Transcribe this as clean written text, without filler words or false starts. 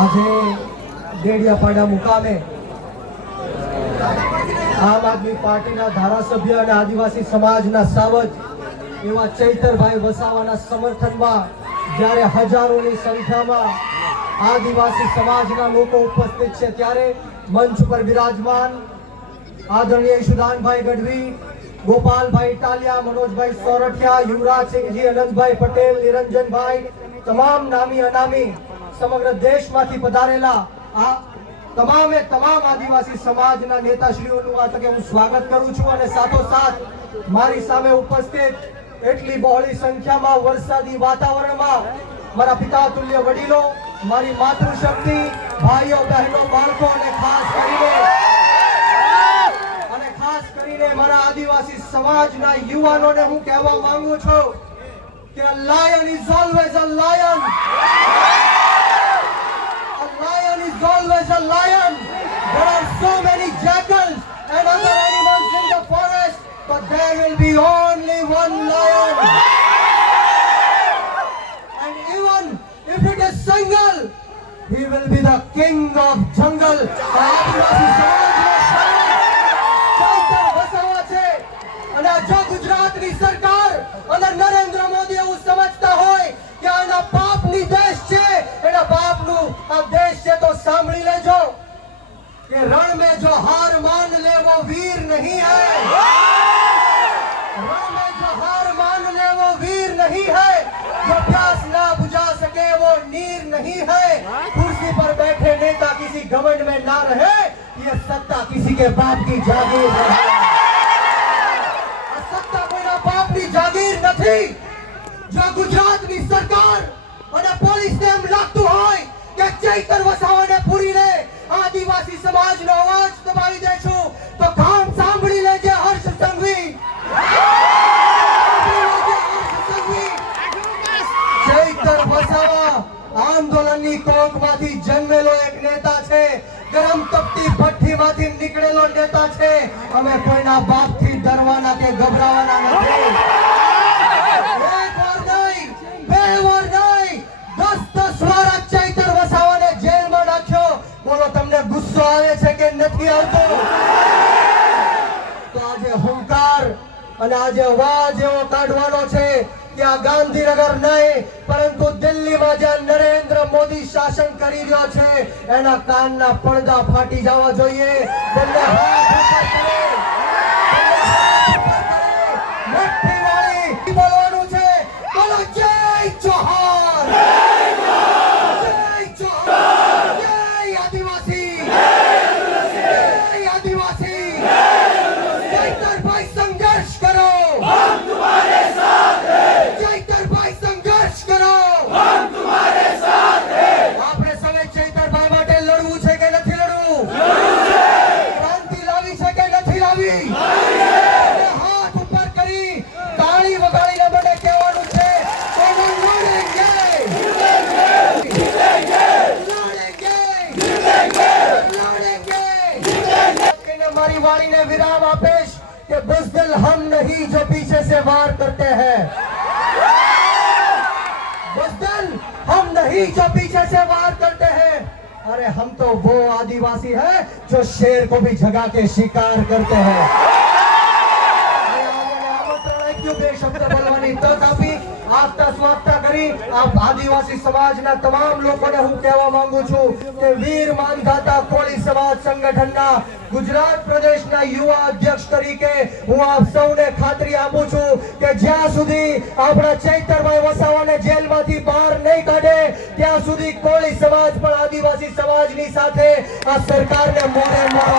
આજે ડેડિયાપાડા મુકામે આમ આદમી પાર્ટીના ધારાસભ્ય અને આદિવાસી સમાજના સાવજ એવા ચૈતરભાઈ વસાવાના સમર્થનમાં જ્યારે હજારોની સંખ્યામાં આદિવાસી સમાજના લોકો ઉપસ્થિત છે ત્યારે મંચ પર બિરાજમાન આદરણીય ઈશુદાનભાઈ ગઢવી, ગોપાલભાઈ ટાલિયા, મનોજભાઈ સોરઠિયા, યુવરાજસિંહજી, અનંતભાઈ પટેલ, નિરંજનભાઈ, તમામ નામી અનામી સમગ્ર દેશમાંથી પધારેલા આ તમામ આદિવાસી સમાજના નેતાશ્રીઓનું આ તકે હું સ્વાગત કરું છું અને સાથોસાથ મારી સામે ઉપસ્થિત એટલી બહોળી સંખ્યામાં વરસાદી વાતાવરણમાં મારા પિતા તુલ્ય વડીલો, મારી માતૃશક્તિ, ભાઈઓ બહેનો, બાળકો અને ખાસ કરીને મારા આદિવાસી સમાજના યુવાનોને હું કહેવા માંગુ છું કે a lion is always a lion. A lion is always a lion. There are so many jackals and other animals in the forest, but there will be only one lion. And even if it is single, he will be the king of jungle. આદિવાસી સમાજનો વસાવા છે અને જો ગુજરાતની સરકાર અને નરેન્દ્ર મોદી એવું સમજતા હોય કે આના બાપની દેશ છે, એના બાપનું આ દેશ છે, તો સાંભળી લેજો કે રણ में जो हार मान ले वो वीर नहीं है. रण में जो हार मान ले वो वीर नहीं है. जो प्यास ना बुझा सके वो नीर नहीं है. कुर्सी पर बैठे नेता किसी घमंड में ना रहे, ये सत्ता किसी के बाप की जागीर है. सत्ता कोईना बापनी जागीर નથી. જો ગુજરાતની સરકાર અને પોલીસને એમ લાગતું હોય કે ચૈતર વસાવાને પૂરીને આદિવાસી સમાજનો અવાજ દબાવી દેશું, તો કામ સાંભળી લેજે હર્ષ સંઘવી. ચૈતર વસાવા આંદોલનની કોખમાંથી જન્મેલો એક નેતા છે, ગરમ તપતી ભઠ્ઠીમાંથી નીકળેલો નેતા છે. અમે કોઈના બાપથી ડરવાના કે ગભરાવાના નથી. એક વાર નહીં, બે વાર નહીં, 10 વાર આ ચૈતર વસાવાને જેલમાં નાખ્યો. બોલો, તમને ગુસ્સો આવે છે કે નથી આવતો? તો આજે હુંકાર અને આજે અવાજ એવો કાઢવાનો છે કે આ ગાંધીનગર નહીં પરંતુ દિલ્હીમાં જ્યાં નરેન્દ્ર મોદી શાસન કરી રહ્યો છે એના કાનના પડદા ફાટી જવા જોઈએ. બંને હાથ ઉપર કરે, મુઠ્ઠી વાળી બોલવાનું છે. બોલો જય જોહાર, જય જોહાર, જય આદિવાસી, જય આદિવાસી. ચૈતરભાઈ સંઘર્ષ કરો, हम तुम्हारे साथ हैं. ચૈતરભાઈ સંઘર્ષ કરો, हम तुम्हारे साथ हैं. આપણે સૌએ ચૈતરભાઈ માટે લડવું છે કે નથી લડવું? ક્રાંતિ લાવી છે કે નથી લાવી? હાથ ઉપર કરી તાળી વગાડીને મને કહેવાનું છે કે હું લડેંગે. મારી વાણીને વિરામ આપેશ कि बुज़दिल हम नहीं जो पीछे से वार करते हैं. बुज़दिल हम नहीं जो पीछे से वार करते हैं. अरे हम तो वो आदिवासी हैं जो शेर को भी जगा के शिकार करते हैं. શબ્દ બોલવાની તક આપી આપતા સ્વાગતા કરી આપ આદિવાસી સમાજના તમામ લોકોને હું કહેવા માંગુ છું કે વીર માનધાતા કોળી સમાજ સંગઠનના ગુજરાત પ્રદેશના યુવા અધ્યક્ષ તરીકે હું આપ સૌને ખાતરી આપું છું કે જ્યાં સુધી આપણા ચૈતરભાઈ વસાવાને જેલમાંથી બહાર નહીં કાઢે ત્યાં સુધી કોળી સમાજ પણ આદિવાસી સમાજની સાથે આ સરકારને મોરે મોરો